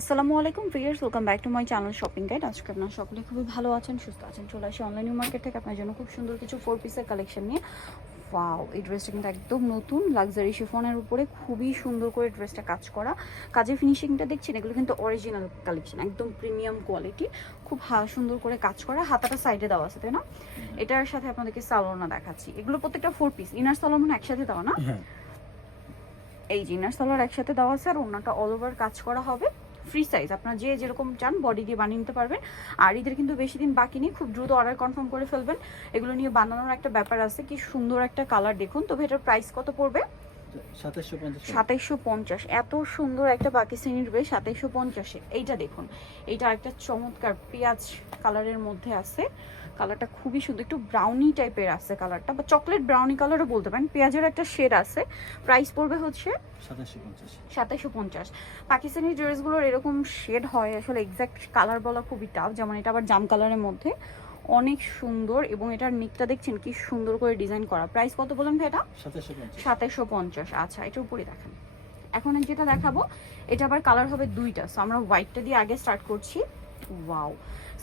আসসালামু আলাইকুম viewers, welcome back to my channel shopping guide. আজকে আপনারা সকলে খুবই ভালো আছেন, সুস্থ আছেন। চলে আসি অনলাইন নিউ মার্কেট থেকে আপনার জন্য খুব সুন্দর কিছু 4 পিসের কালেকশন নিয়ে। ওয়াও, এই ড্রেসটা কিন্তু একদম নতুন লাক্সারি শিফনের উপরে খুবই সুন্দর করে ড্রেসটা কাজ করা। কাজের ফিনিশিংটা দেখছেন, এগুলো কিন্তু অরিজিনাল কালেকশন, একদম প্রিমিয়াম কোয়ালিটি, খুব সুন্দর করে কাজ করা। হাতাটা সাইডে দেওয়া আছে, তাই না? এটার সাথে আপনাদেরকে সালোয়ারটা দেখাচ্ছি। এগুলো প্রত্যেকটা 4 পিস, ইনার সালোয়ার মানে একসাথে দেওয়া না? এই যে ইনার সালোয়ার একসাথে দেওয়া আছে, আর ওনাটা অল ওভার কাজ করা হবে। ফ্রি সাইজ, আপনার যে যেরকম চান বডি দিয়ে বানিয়ে নিতে পারবেন। আর এদের কিন্তু বেশি দিন বাকি নেই, খুব দ্রুত অর্ডার কনফার্ম করে ফেলবেন। এগুলো নিয়ে বানানোর একটা ব্যাপার আছে। কি সুন্দর একটা কালার দেখুন। তবে এটার প্রাইস কত পড়বে? 2750। এত সুন্দর একটা পাকিস্তানি ড্রেস 2750-এ। এইটা দেখুন, এইটা একটা চমৎকার পেঁয়াজ কালারের মধ্যে আছে। কালারটা খুবই সুন্দর, একটু ব্রাউনি টাইপের আছে কালারটা, বা চকলেট ব্রাউনি কালারও বলতে পারেন। পেঁয়াজের একটা শেড আছে। প্রাইস পড়বে হচ্ছে 2750। পাকিস্তানি ড্রেসগুলোর এরকম শেড হয়, আসলে এক্সাক্ট কালার বলা খুবই টাফ। যেমন এটা আবার জাম কালারের মধ্যে, অনেক সুন্দর। এবং এটার নিকটা দেখছেন কি সুন্দর করে ডিজাইন করা। প্রাইস কত বলেন ভাই এটা? 2750। আচ্ছা, এটার উপরে দেখেন। এখন যেটা দেখাবো এটা আবার কালার হবে দুইটা। সো আমরা হোয়াইটটা দিয়ে আগে স্টার্ট করছি। ওয়াও,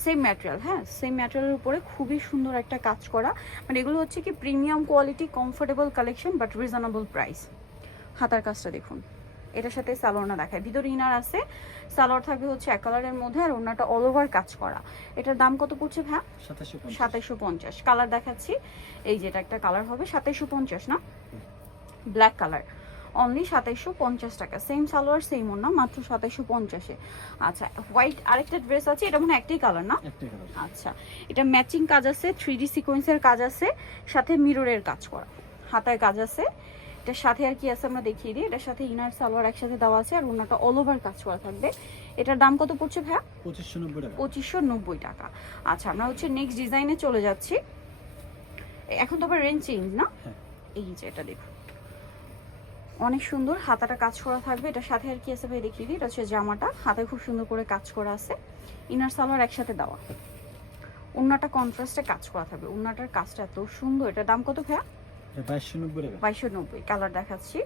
সেম ম্যাটেরিয়াল, হ্যাঁ সেম ম্যাটেরিয়ালের উপরে খুবই সুন্দর একটা কাজ করা। মানে এগুলো হচ্ছে কি premium quality, comfortable collection, but reasonable price. হাতার কাজটা দেখুন, এটার সাথে সালোয়ারটা দেখায়। ভিতরে ইনার আছে, সালোয়ার থাকবে হচ্ছে এক কালারের মধ্যে, আর ওনাটা অল ওভার কাজ করা। এটার দাম কত পড়ছে ভাই? 2750। কালার দেখাচ্ছি, এই যেটা একটা কালার হবে 2750 না? ব্ল্যাক কালার, অনলি 2750 টাকা। সেম সালোয়ার সেম ওড়না, মাত্র 2750-এ। আচ্ছা, হোয়াইট আরেকটা ড্রেস আছে, এটা মনে হয় একটাই কালার না? আচ্ছা, এটা ম্যাচিং কাজ আছে, 3D সিকোয়েন্সের কাজ আছে, সাথে মিররের কাজ করা, হাতায় কাজ আছে। এটার সাথে আর কি আছে আমরা দেখিয়ে দিই। এটার সাথে ইনার সালোয়ার একসাথে দেওয়া আছে, আর ওনাটা অল ওভার কাজ করা থাকবে। এটার দাম কত পড়ছে ভাইয়া? 2590 টাকা। আচ্ছা, আমরা হচ্ছে নেক্সট ডিজাইনে চলে যাচ্ছি। এখন তো আবার রেঞ্জ চেঞ্জ না? এই যে এটা দেখুন, অনেক সুন্দর। হাতাটা কাজ করা থাকবে। এটার সাথে আর কি আছে ভাই দেখিয়ে দিই। এটা হচ্ছে জামাটা, হাতে খুব সুন্দর করে কাজ করা আছে, ইনার সালোয়ার একসাথে দেওয়া। ওন্নাটা কন্ট্রাস্টে কাজ করা থাকবে। ওন্নাটার কাজটা এত সুন্দর। এটার দাম কত ভাইয়া? 2290। কালার দেখাচ্ছি,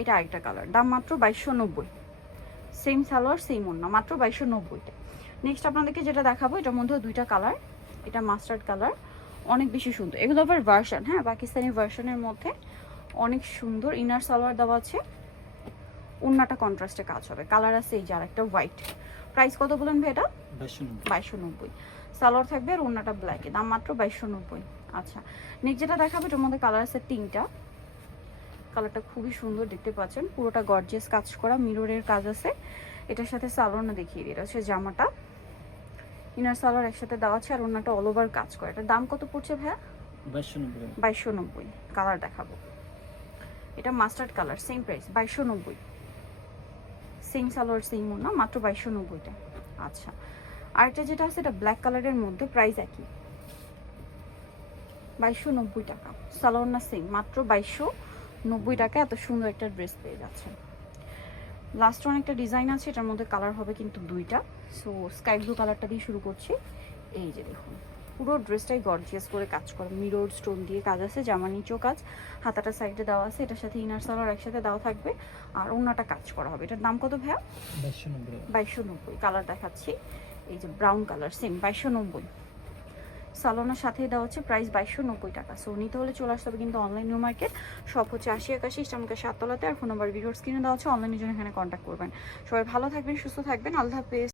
এটা আরেকটা কালার, দাম মাত্র 2290। সেম সালোয়ার সেম ওন্না, মাত্র 2290-তে। নেক্সট আপনাদেরকে যেটা দেখাবো, এটার মধ্যে দুইটা কালার। এটা মাস্টার্ড কালার, অনেক বেশি সুন্দর। এগুলো আবার ভার্সন, হ্যাঁ পাকিস্তানি ভার্সনের মধ্যে, অনেক সুন্দর। ইনার সালোয়ার দেওয়া আছে, ওন্নাটা কন্ট্রাস্টে কাজ হবে। কালার আছে এই যে আরেকটা হোয়াইট। প্রাইস কত বলেন ভাই এটা? 2290। সালোয়ার থাকবে আর ওন্নাটা ব্ল্যাকে, দাম মাত্র 2290। আচ্ছা, নেক্সট যেটা দেখাবো, এটার মধ্যে কালার আছে তিনটা। কালারটা খুবই সুন্দর, দেখতে পাচ্ছেন পুরোটা গর্জিয়াস কাজ করা, মিররের কাজ আছে। এটার সাথে সালোয়ারটা দেখিয়ে দিই। এটা হচ্ছে জামাটা, ইনার সালোয়ার একসাথে দেওয়া আছে, আর ওন্নাটা অল ওভার কাজ করা। এটার দাম কত পড়ছে ভাইয়া? 2290। কালার দেখাবো, এটা mustard colour, same price 2290। Same salwar same ওন্না, মাত্র 2290-তে। আচ্ছা, আরেকটা যেটা আছে এটা ব্ল্যাক কালারের মধ্যে, প্রাইস একই 2290 টাকা। সালোয়ার না সেম, মাত্র 2290 টাকা। এত সুন্দর একটা ড্রেস পেয়ে যাচ্ছেন। লাস্ট অনেকটা ডিজাইন আছে, এটার মধ্যে কালার হবে কিন্তু দুইটা। সো স্কাই ব্লু কালারটা দিয়ে শুরু করছি। এই যে দেখুন, পুরো ড্রেসটাই গর্জিয়াস করে কাজ করা, মিরর স্টোন দিয়ে কাজ আছে, জামা নিচেও কাজ, হাতাটা সাইডে দেওয়া আছে। এটার সাথে ইনার সালোয়ার একসাথে দেওয়া থাকবে, আর ওন্নাটা কাজ করা হবে। এটার দাম কত ভাইয়া? 2290। কালার দেখাচ্ছি, এই যে ব্রাউন কালার, সেম 2290। সালোনার সাথে দেওয়া হচ্ছে, প্রাইস 2290 টাকা। সো নিতে হলে চলে আসতে হবে কিন্তু অনলাইন নিউ মার্কেট, সব হচ্ছে 8081 ইস্টার্নকে 7 তলাতে। আর ফোন নাম্বার ভিডিওর স্ক্রিনে দেওয়া হচ্ছে, অনলাইনের জন্য এখানে কন্ট্যাক্ট করবেন। সবাই ভালো থাকবেন, সুস্থ থাকবেন, আল্লাহ হাফেজ।